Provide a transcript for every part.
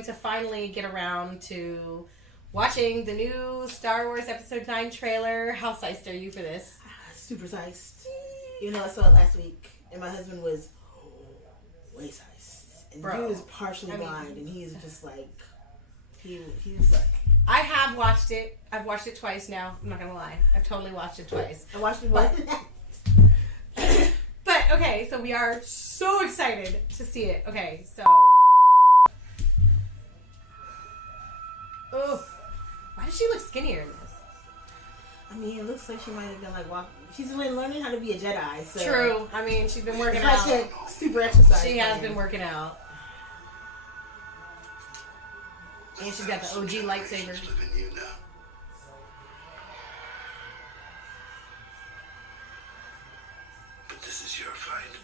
going to finally get around to watching the new Star Wars Episode 9 trailer. How psyched are you for this? Super psyched. Even though I saw it last week, and my husband was way psyched. And Bro, he was partially blind, and he's just like, he's like... I have watched it. I've watched it twice now. I'm not going to lie. I've totally watched it twice. I watched it once. But, okay, so we are so excited to see it. Okay, so... Oh, why does she look skinnier in this? I mean, it looks like she might have been like walking. She's been learning how to be a Jedi. So True. I mean, she's been working it's out. like a super exercise. She has been working out. And she's got the OG lightsaber. But this is your fight.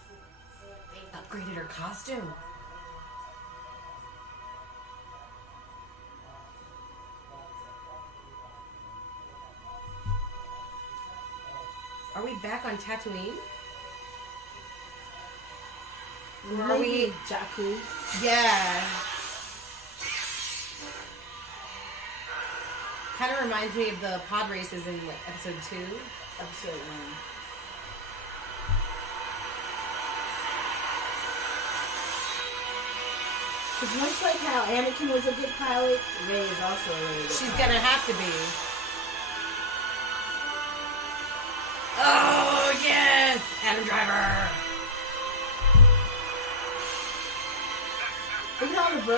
They upgraded her costume. Are we back on Tatooine? Or are we Jakku? Yeah. Kind of reminds me of the pod races in episode 2. Episode 1. Because much like how Anakin was a good pilot, Rey is also a really good She's pilot. gonna have to be. Oh, yes! Adam Driver! Look at all the bro.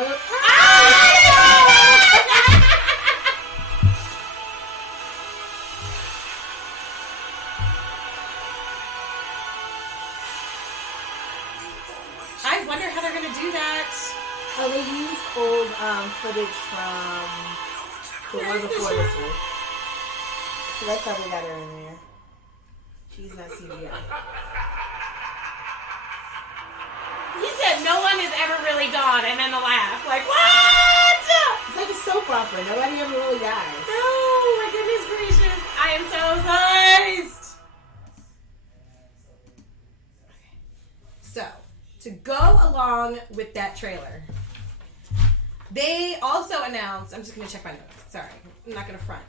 I wonder how they're gonna do that. Oh, they used old footage from the one before this one. So that's how they got her in there. She's not CGI. He said no one has ever really gone, and then the laugh. Like, what? It's like a soap opera. Nobody ever really dies. Oh, my goodness gracious. I am so sized. Okay. So, to go along with that trailer, they also announced, I'm just going to check my notes. Sorry. I'm not going to front.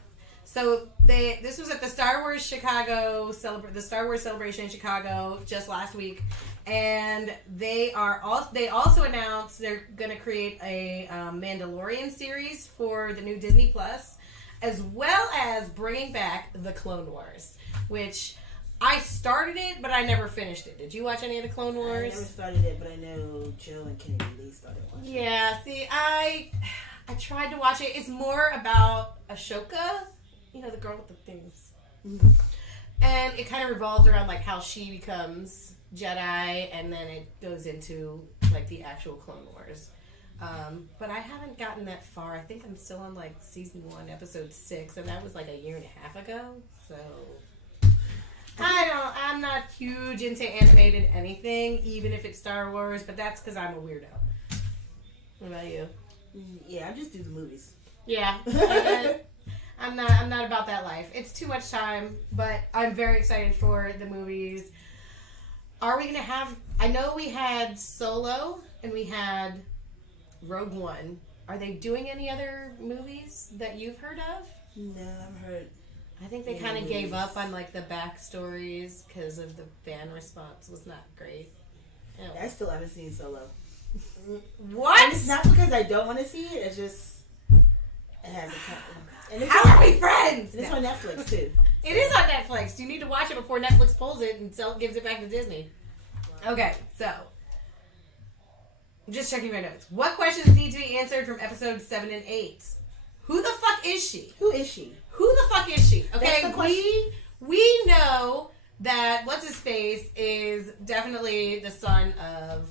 So this was at the Star Wars Chicago the Star Wars celebration in Chicago just last week, and they also announced they're going to create a Mandalorian series for the new Disney Plus, as well as bringing back the Clone Wars, which I started it, but I never finished it. Did you watch any of the Clone Wars? I never started it, but I know Joe and Kennedy, they started watching it. Yeah, see, I tried to watch it. It's more about Ahsoka. You know, the girl with the things. Mm-hmm. And it kind of revolves around, like, how she becomes Jedi, and then it goes into, like, the actual Clone Wars. But I haven't gotten that far. I think I'm still on, like, season 1, episode 6, and that was, like, a year and a half ago. So, I'm not huge into animated anything, even if it's Star Wars, but that's because I'm a weirdo. What about you? Yeah, I just do the movies. Yeah. I'm not about that life. It's too much time, but I'm very excited for the movies. Are we going to have... I know we had Solo and we had Rogue One. Are they doing any other movies that you've heard of? No, I've heard... I think they kind of gave up on, like, the backstories because of the fan response was not great. Ew. I still haven't seen Solo. What? And it's not because I don't want to see it. It's just... It has a... And How are we friends? It's on Netflix, too. It is on Netflix. You need to watch it before Netflix pulls it and gives it back to Disney. Okay, so. I'm just checking my notes. What questions need to be answered from episodes 7 and 8? Who the fuck is she? Who is she? Who the fuck is she? Okay, we know that what's-his-face is definitely the son of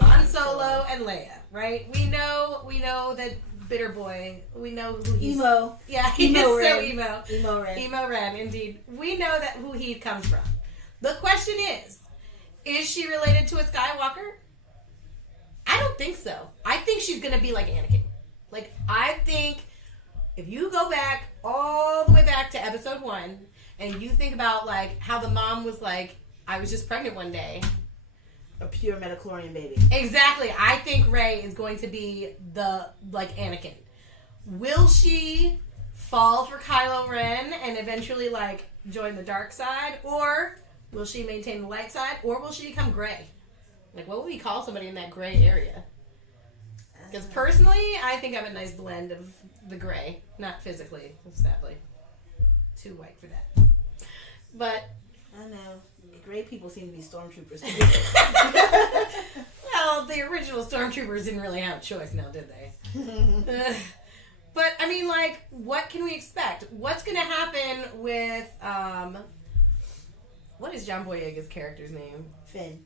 Han Solo and Leia, right? We know that Bitter Boy. We know who he's... Emo. Yeah, he is so Ren. emo. Emo Ren. Emo Ren, indeed. We know that who he comes from. The question is she related to a Skywalker? I don't think so. I think she's going to be like Anakin. Like, I think if you go back all the way back to episode 1 and you think about, like, how the mom was like, I was just pregnant one day. a pure metachlorian baby. Exactly. I think Rey is going to be the, like, Anakin. Will she fall for Kylo Ren and eventually, like, join the dark side? Or will she maintain the light side? Or will she become gray? Like, what would we call somebody in that gray area? Because personally, I think I'm a nice blend of the gray. Not physically, sadly. Too white for that. But I know. Gray people seem to be stormtroopers. well, the original stormtroopers didn't really have a choice now, did they? But, I mean, like, what can we expect? What's going to happen with, what is John Boyega's character's name? Finn.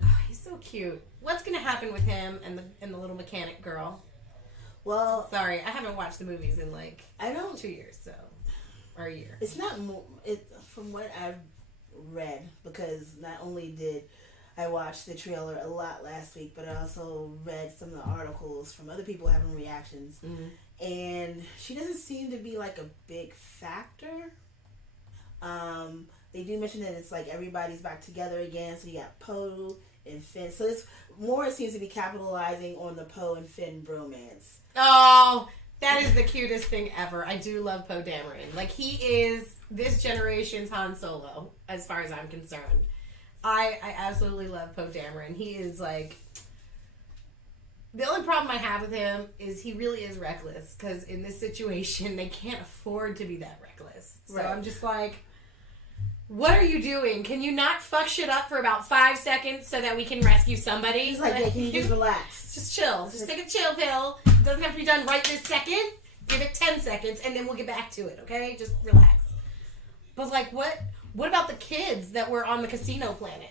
Oh, he's so cute. What's going to happen with him and the little mechanic girl? Well, sorry, I haven't watched the movies in, like, I don't 2 years, so, or a year. It's not more, from what I've read, because not only did I watch the trailer a lot last week, but I also read some of the articles from other people having reactions. Mm-hmm. And she doesn't seem to be like a big factor. They do mention that it's like everybody's back together again. So you got Poe and Finn. So it's more, it seems to be capitalizing on the Poe and Finn bromance. Oh, that is the cutest thing ever. I do love Poe Dameron. Like, he is this generation's Han Solo, as far as I'm concerned. I absolutely love Poe Dameron. He is, like... The only problem I have with him is he really is reckless. Because in this situation, they can't afford to be that reckless. So right. I'm just like... What are you doing? Can you not fuck shit up for about 5 seconds so that we can rescue somebody? He's like, yeah, can you just relax? Just chill. Just take a chill pill. It doesn't have to be done right this second. Give it 10 seconds and then we'll get back to it, okay? Just relax. But, like, what about the kids that were on the casino planet?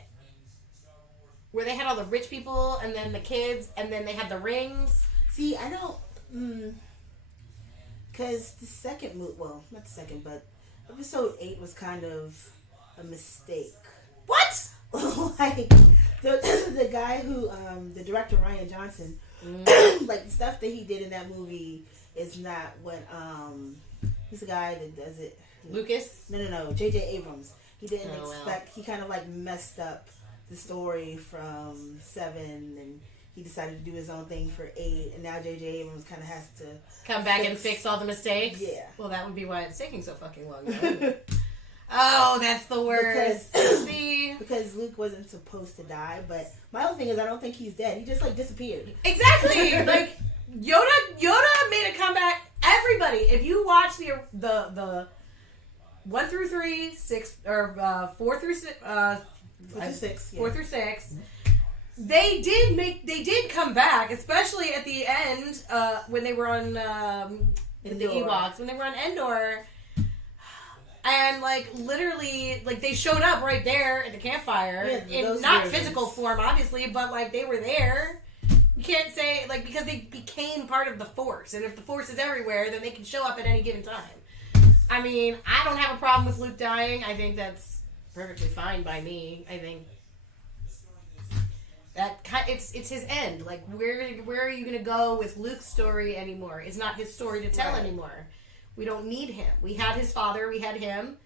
Where they had all the rich people and then the kids and then they had the rings? See, I don't... Because the second movie... Well, not the second, but episode 8 was kind of... a mistake. What? Like the guy who the director Ryan Johnson, like the stuff that he did in that movie is not what he's the guy that does it. Lucas? No. J.J. Abrams. He didn't expect. Well. He kind of like messed up the story from 7, and he decided to do his own thing for 8, and now J.J. Abrams kind of has to come back and fix all the mistakes. Yeah. Well, that would be why it's taking so fucking long. Oh, that's the worst. Because Luke wasn't supposed to die, but my whole thing is I don't think he's dead. He just like disappeared. Exactly. Like Yoda made a comeback. Everybody, if you watch the 1 through 3, 6 or 4 through 6, 4 through 6, they did come back, especially at the end when they were on the Ewoks, when they were on Endor. And, like, literally, like, they showed up right there at the campfire. Yeah, in not physical form, obviously, but, like, they were there. You can't say, like, because they became part of the Force. And if the Force is everywhere, then they can show up at any given time. I mean, I don't have a problem with Luke dying. I think that's perfectly fine by me. I think that it's his end. Like, where are you going to go with Luke's story anymore? It's not his story to tell anymore. We don't need him. We had his father. We had him.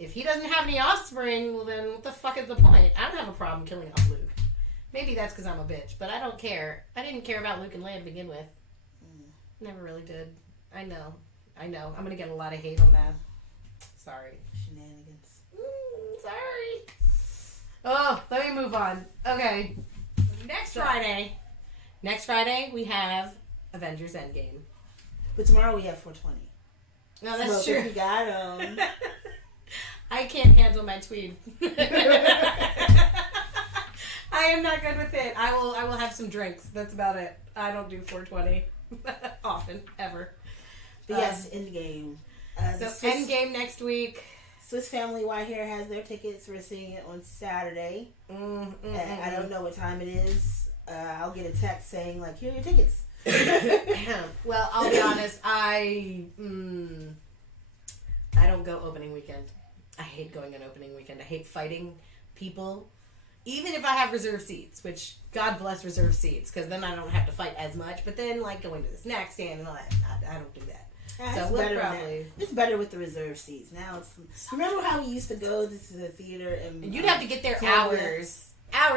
If he doesn't have any offspring, well then what the fuck is the point? I don't have a problem killing off Luke. Maybe that's because I'm a bitch, but I don't care. I didn't care about Luke and Leia to begin with. Never really did. I know. I'm going to get a lot of hate on that. Sorry. Shenanigans. Sorry. Oh, let me move on. Okay. Next Friday, we have Avengers Endgame. But tomorrow we have 420. No, that's true. You got him. I can't handle my tweed. I am not good with it. I will have some drinks. That's about it. I don't do 420 often, ever. But yes, Endgame. Endgame next week. Swiss Family White Hair has their tickets. We're seeing it on Saturday. I don't know what time it is. I'll get a text saying, like, here are your tickets. Well, I'll be honest. I don't go opening weekend. I hate going on opening weekend. I hate fighting people. Even if I have reserved seats, which God bless reserved seats, because then I don't have to fight as much. But then, like, going to the snack stand and all that, I don't do that. So it's better with the reserved seats. Now it's remember how we used to go to the theater and you'd have to get there hours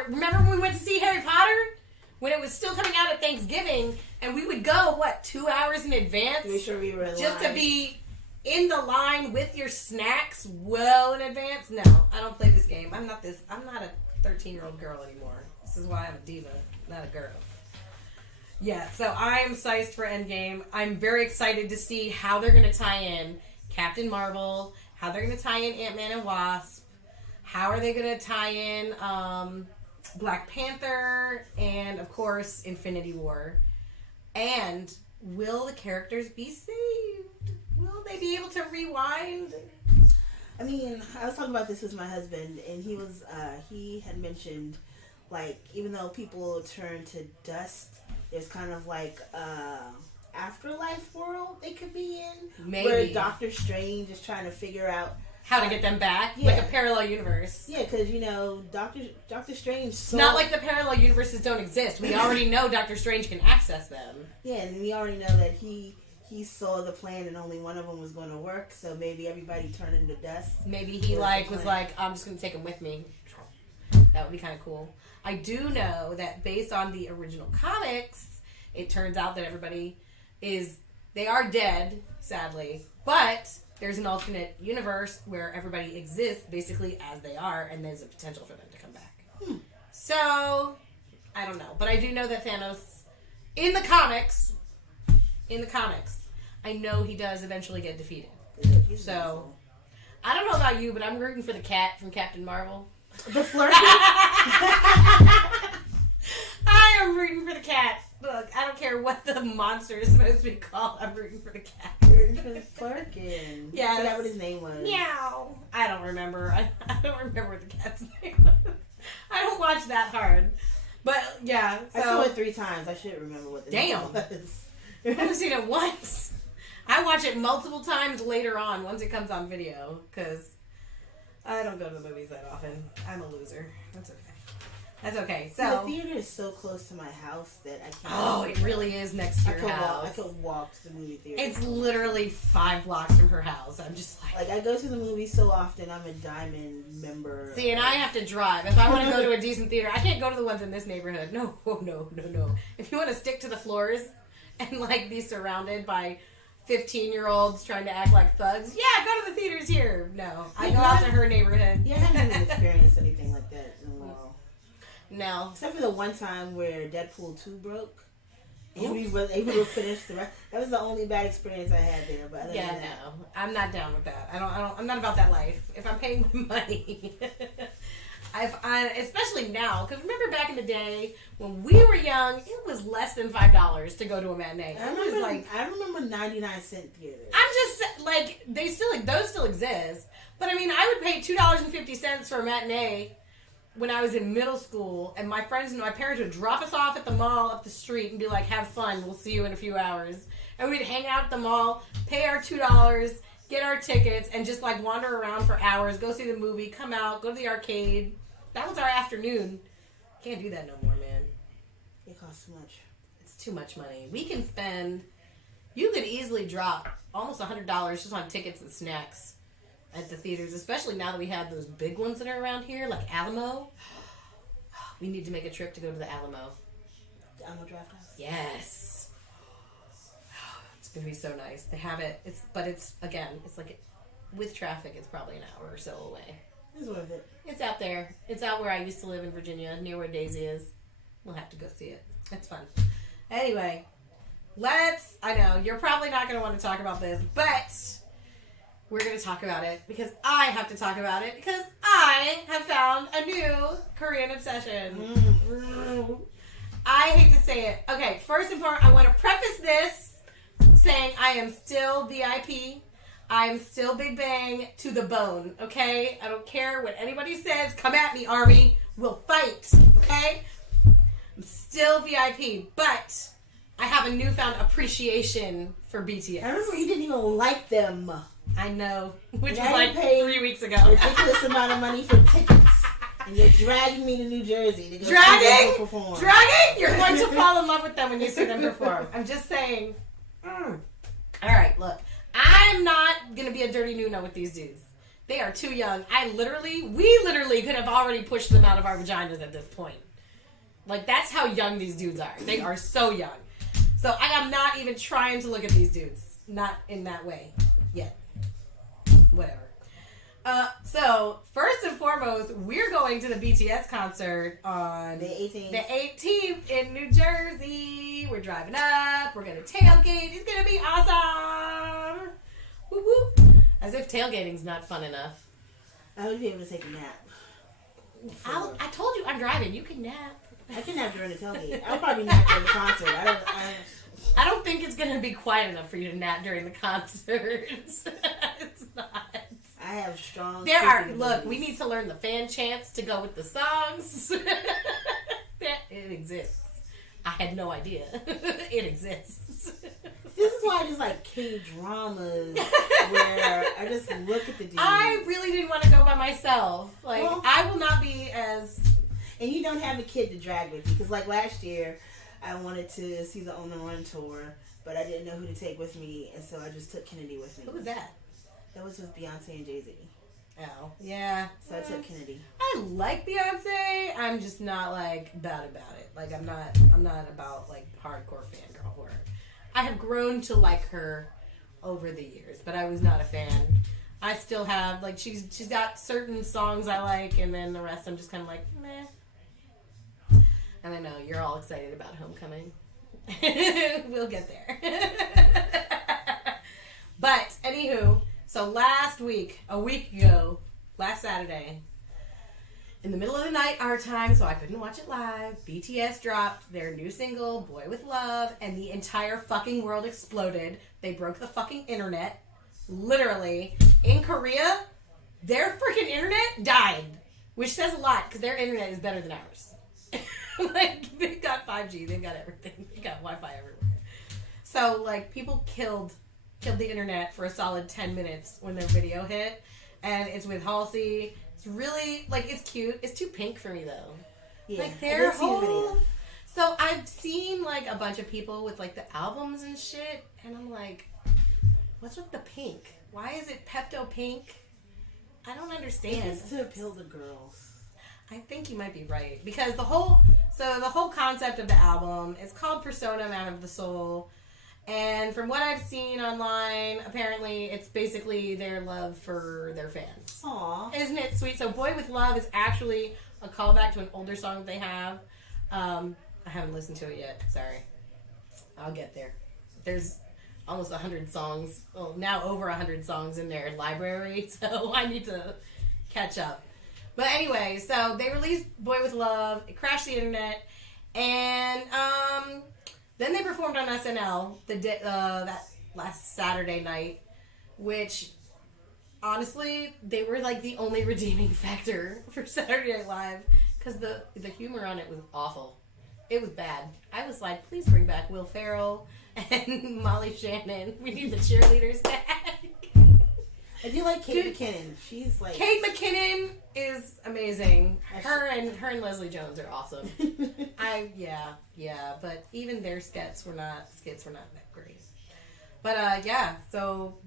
Remember when we went to see Harry Potter? When it was still coming out at Thanksgiving, and we would go, 2 hours in advance? Make sure we were in just line. to be in the line with your snacks well in advance? No, I don't play this game. I'm not a 13-year-old girl anymore. This is why I'm a diva, not a girl. Yeah, so I'm sized for Endgame. I'm very excited to see how they're going to tie in Captain Marvel, how they're going to tie in Ant-Man and Wasp, how are they going to tie in Black Panther, and of course Infinity War. And will the characters be saved? Will they be able to rewind? I mean, I was talking about this with my husband, and he had mentioned, like, even though people turn to dust, there's kind of like afterlife world they could be in. Maybe. Where Doctor Strange is trying to figure out how to get them back? Yeah. Like a parallel universe. Yeah, because, Doctor Strange... It's not like the parallel universes don't exist. We already know Doctor Strange can access them. Yeah, and we already know that he saw the plan and only one of them was going to work, so maybe everybody turned into dust. Maybe he was like, I'm just going to take him with me. That would be kind of cool. I do know that based on the original comics, it turns out that everybody they are dead, sadly, but there's an alternate universe where everybody exists basically as they are, and there's a potential for them to come back. So, I don't know. But I do know that Thanos, in the comics, I know he does eventually get defeated. So, I don't know about you, but I'm rooting for the cat from Captain Marvel. The Flurkin? I am rooting for the cat. Look, I don't care what the monster is supposed to be called. I'm rooting for the cat. Flurkin. Yeah. I forgot what his name was. Meow. I don't remember. I don't remember what the cat's name was. I don't watch that hard. But, yeah. So. I saw it 3 times. I should remember what the name was. I've only seen it once. I watch it multiple times later on once it comes on video. Because I don't go to the movies that often. I'm a loser. That's okay. That's okay. So the theater is so close to my house that I can't. Oh, it really is next to your house. I could walk to the movie theater. It's literally 5 blocks from her house. I'm just like I go to the movies so often. I'm a Diamond member. See, and I have to drive. If I want to go to a decent theater, I can't go to the ones in this neighborhood. No. If you want to stick to the floors and like be surrounded by 15-year-olds trying to act like thugs, yeah, go to the theaters here. No, I go out to her neighborhood. Yeah, I haven't even experienced anything like that in a while. No. Except for the one time where Deadpool 2 broke. And we were able to finish the rest. That was the only bad experience I had there. But other than that, no. I'm not down with that. I'm not about that life. If I'm paying money. Especially now. Because remember back in the day, when we were young, it was less than $5 to go to a matinee. I remember 99-cent theaters. I'm just, like, those still exist. But I mean, I would pay $2.50 for a matinee when I was in middle school, and my friends and my parents would drop us off at the mall up the street and be like, have fun, we'll see you in a few hours. And we'd hang out at the mall, pay our $2, get our tickets, and just like wander around for hours, go see the movie, come out, go to the arcade. That was our afternoon. Can't do that no more, man. It costs too much. It's too much money. You could easily drop almost $100 just on tickets and snacks at the theaters, especially now that we have those big ones that are around here, like Alamo. We need to make a trip to go to the Alamo. The Alamo Draft House? Yes. It's going to be so nice. They have it. It's like, with traffic, it's probably an hour or so away. It's worth it. It's out there. It's out where I used to live in Virginia, near where Daisy is. We'll have to go see it. It's fun. Anyway, I know, you're probably not going to want to talk about this, but we're going to talk about it because I have to talk about it because I have found a new Korean obsession. I hate to say it. Okay, first and foremost, I want to preface this saying I am still VIP. I am still Big Bang to the bone, okay? I don't care what anybody says. Come at me, Army. We'll fight, okay? I'm still VIP, but I have a newfound appreciation for BTS. I remember you didn't even like them. I know, which and was like 3 weeks ago. Ridiculous amount of money for tickets, and you're dragging me to New Jersey to go see them perform. Dragging? You're going to fall in love with them when you see them perform. I'm just saying. All right, look, I'm not gonna be a dirty Nuno with these dudes. They are too young. We literally could have already pushed them out of our vaginas at this point. Like, that's how young these dudes are. They are so young. So I am not even trying to look at these dudes. Not in that way yet. Whatever. So, first and foremost, we're going to the BTS concert on the 18th. The 18th in New Jersey. We're driving up. We're going to tailgate. It's going to be awesome. Whoop whoop. As if tailgating's not fun enough. I would be able to take a nap. I told you I'm driving. You can nap. I can nap during the tailgate. I'll probably nap during the concert. I don't think it's going to be quiet enough for you to nap during the concert. It's not. I have strong. Look, we need to learn the fan chants to go with the songs. It exists. I had no idea. It exists. This is why I just like K-dramas where I just look at the dudes. I really didn't want to go by myself. Like, well, I will not be as... And you don't have a kid to drag with you. Because like last year, I wanted to see the On the Run tour, but I didn't know who to take with me, and so I just took Kennedy with me. Who was that? That was with Beyonce and Jay-Z. Oh, yeah. So I took Kennedy. I like Beyonce. I'm just not like bad about it. Like I'm not about like hardcore fangirl horror. I have grown to like her over the years, but I was not a fan. I still have like she's got certain songs I like, and then the rest I'm just kind of like meh. And I know you're all excited about Homecoming. We'll get there. But anywho. So last Saturday, in the middle of the night, our time, so I couldn't watch it live, BTS dropped their new single, Boy With Love, and the entire fucking world exploded. They broke the fucking internet. Literally. In Korea, their freaking internet died. Which says a lot, because their internet is better than ours. Like, they've got 5G, they've got everything. They've got Wi-Fi everywhere. So, like, people killed the internet for a solid 10 minutes when their video hit. And it's with Halsey. It's really, like, it's cute. It's too pink for me, though. Yeah, like, their whole... So, I've seen, like, a bunch of people with, like, the albums and shit. And I'm like, what's with the pink? Why is it Pepto Pink? I don't understand. It's to appeal to girls. I think you might be right. Because the whole concept of the album is called Persona Man of the Soul. And from what I've seen online, apparently it's basically their love for their fans. Aww. Isn't it sweet? So Boy With Love is actually a callback to an older song that they have. I haven't listened to it yet. Sorry. I'll get there. There's almost 100 songs. Well, now over 100 songs in their library. So I need to catch up. But anyway, so they released Boy With Love. It crashed the internet. And, then they performed on SNL that last Saturday night, which, honestly, they were like the only redeeming factor for Saturday Night Live, because the humor on it was awful. It was bad. I was like, please bring back Will Ferrell and Molly Shannon. We need the cheerleaders back. I do like Kate McKinnon. She's like... Kate McKinnon is amazing. Her and Leslie Jones are awesome. Yeah, but even their skits were not that great. But yeah, so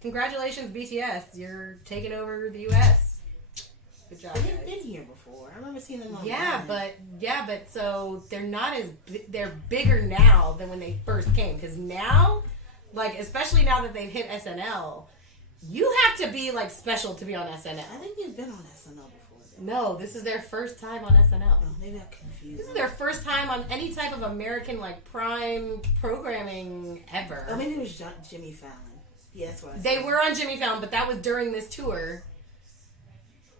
congratulations BTS. You're taking over the US. Good job, guys. They've been here before. I remember seeing them on but so they're bigger now than when they first came, cuz now, like especially now that they've hit SNL, you have to be, like, special to be on SNL. I think you've been on SNL before. Then. No, this is their first time on SNL. Oh, maybe I'm confused. This is their first time on any type of American, like, prime programming ever. Oh, maybe it was Jimmy Fallon. Yeah, that's what I said. They were on Jimmy Fallon, but that was during this tour.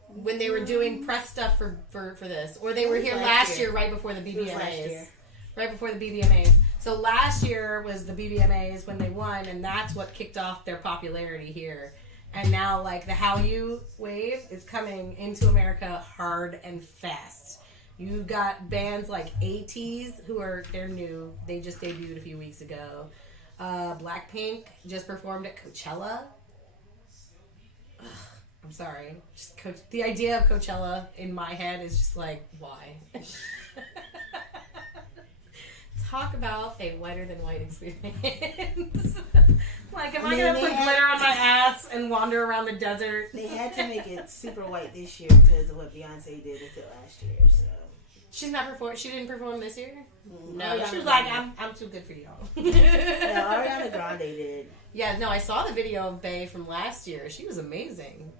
When they were doing press stuff for this. Or they were here last year right before the BBMAs. Right before the BBMAs. So last year was the BBMAs when they won, and that's what kicked off their popularity here. And now, like, the Hallyu wave is coming into America hard and fast. You've got bands like ATEEZ, they're new. They just debuted a few weeks ago. Blackpink just performed at Coachella. Ugh, I'm sorry. The idea of Coachella in my head is just like, why? Talk about a whiter than white experience. Like, am I gonna put glitter on my ass and wander around the desert? They had to make it super white this year because of what Beyonce did with it last year. So she's not perform. She didn't perform this year. No, Ariana she was Grande. like, I'm too good for y'all. No, Ariana Grande did. Yeah, no, I saw the video of Bey from last year. She was amazing.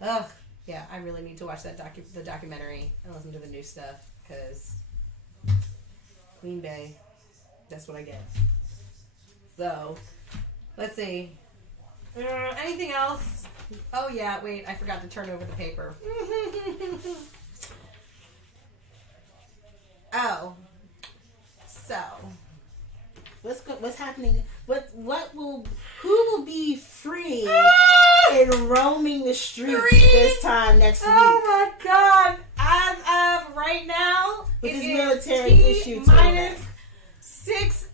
Ugh, yeah, I really need to watch that the documentary and listen to the new stuff because Queen Bey, that's what I get. So, let's see. Anything else? Oh yeah, wait, I forgot to turn over the paper. Oh, so what's happening? Who will be free and roaming the streets this time next week? Oh my God! As of right now, with it this is military issue minus 6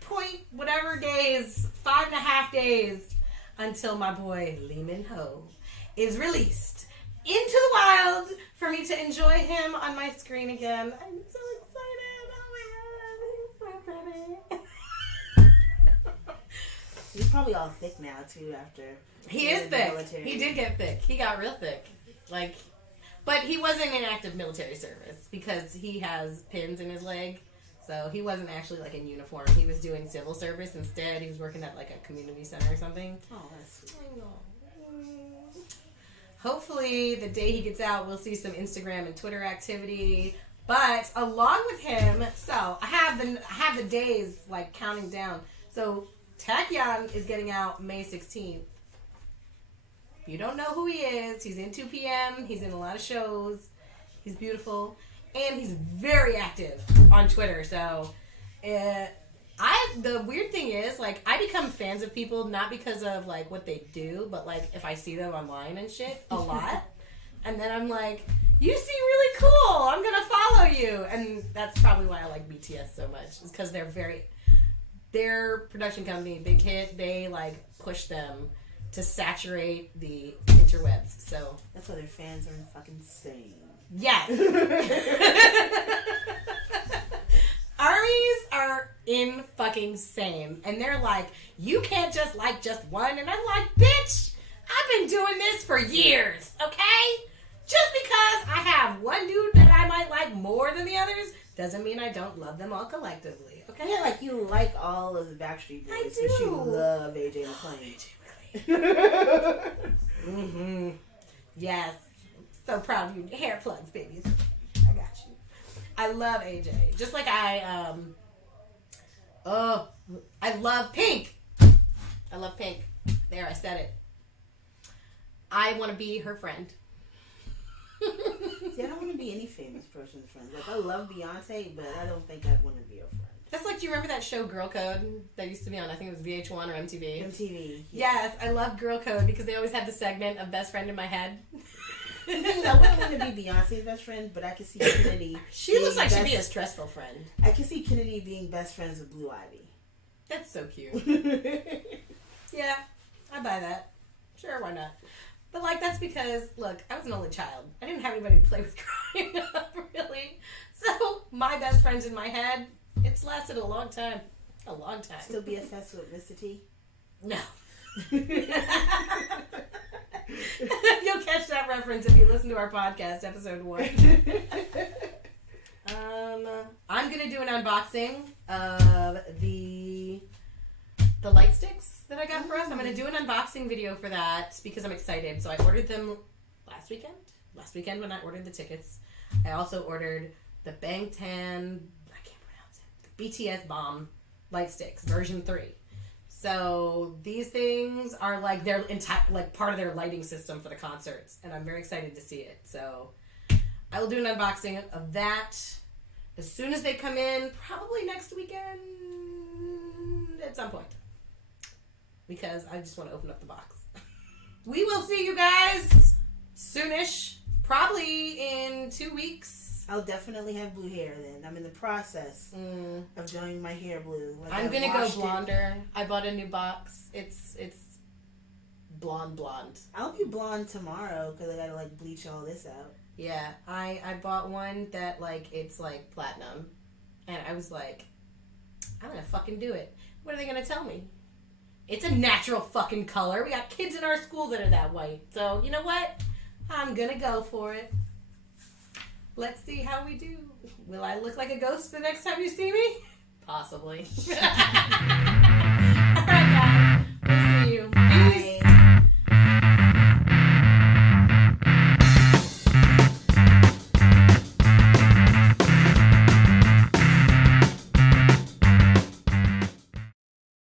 point whatever days, 5.5 days until my boy Lee Min Ho is released into the wild for me to enjoy him on my screen again. I'm so excited! Oh my God, he's so pretty. He's probably all thick now too after. He is thick. Military. He did get thick. He got real thick. Like, but he wasn't in active military service because he has pins in his leg. So he wasn't actually like in uniform. He was doing civil service instead. He was working at like a community center or something. Oh, that's sweet. Hopefully the day he gets out, we'll see some Instagram and Twitter activity. But along with him, so I have the days like counting down. So Taekyon is getting out May 16th. If you don't know who he is, he's in 2 p.m. He's in a lot of shows. He's beautiful. And he's very active on Twitter. So, the weird thing is, like, I become fans of people not because of, like, what they do, but, like, if I see them online and shit a lot. And then I'm like, you seem really cool. I'm going to follow you. And that's probably why I like BTS so much. Is because their production company, Big Hit, they, like, push them to saturate the interwebs. So that's why their fans are fucking insane. Yes. Armies are in fucking sane. And they're like, you can't just like just one. And I'm like, bitch, I've been doing this for years, okay? Just because I have one dude that I might like more than the others doesn't mean I don't love them all collectively, okay? Yeah, like you like all of the Backstreet Boys, I do. but you love AJ McClain. Mm-hmm. Yes. So proud of you. Hair plugs, babies. I got you. I love AJ. Just like I love Pink. I love Pink. There, I said it. I want to be her friend. See, I don't want to be any famous person's friend. Like, I love Beyonce, but I don't think I'd want to be her friend. That's like, do you remember that show Girl Code that used to be on, I think it was VH1 or MTV? MTV. Yeah. Yes, I love Girl Code because they always had the segment of Best Friend in my head. The thing is, I wouldn't want to be Beyonce's best friend, but I could see Kennedy. She looks like she'd be a stressful friend. I could see Kennedy being best friends with Blue Ivy. That's so cute. Yeah, I buy that. Sure, why not? But, like, that's because, look, I was an only child. I didn't have anybody to play with growing up, really. So, my best friends in my head, it's lasted a long time. A long time. Still BFFs with Mr. T? No. You'll catch that reference if you listen to our podcast, episode 1. I'm going to do an unboxing of the light sticks that I got for us. I'm going to do an unboxing video for that because I'm excited. So I ordered them last weekend when I ordered the tickets. I also ordered the Bangtan, I can't pronounce it, the BTS Bomb light sticks, version 3. So these things are like their entire, like part of their lighting system for the concerts, and I'm very excited to see it. So I will do an unboxing of that as soon as they come in, probably next weekend at some point, because I just want to open up the box. We will see you guys soonish, probably in 2 weeks. I'll definitely have blue hair then. I'm in the process of dyeing my hair blue. Like, I'm gonna go blonder. I bought a new box. It's blonde. I'll be blonde tomorrow because I gotta like bleach all this out. Yeah, I bought one that like it's like platinum, and I was like, I'm gonna fucking do it. What are they gonna tell me? It's a natural fucking color. We got kids in our school that are that white. So, you know what? I'm gonna go for it. Let's see how we do. Will I look like a ghost the next time you see me? Possibly.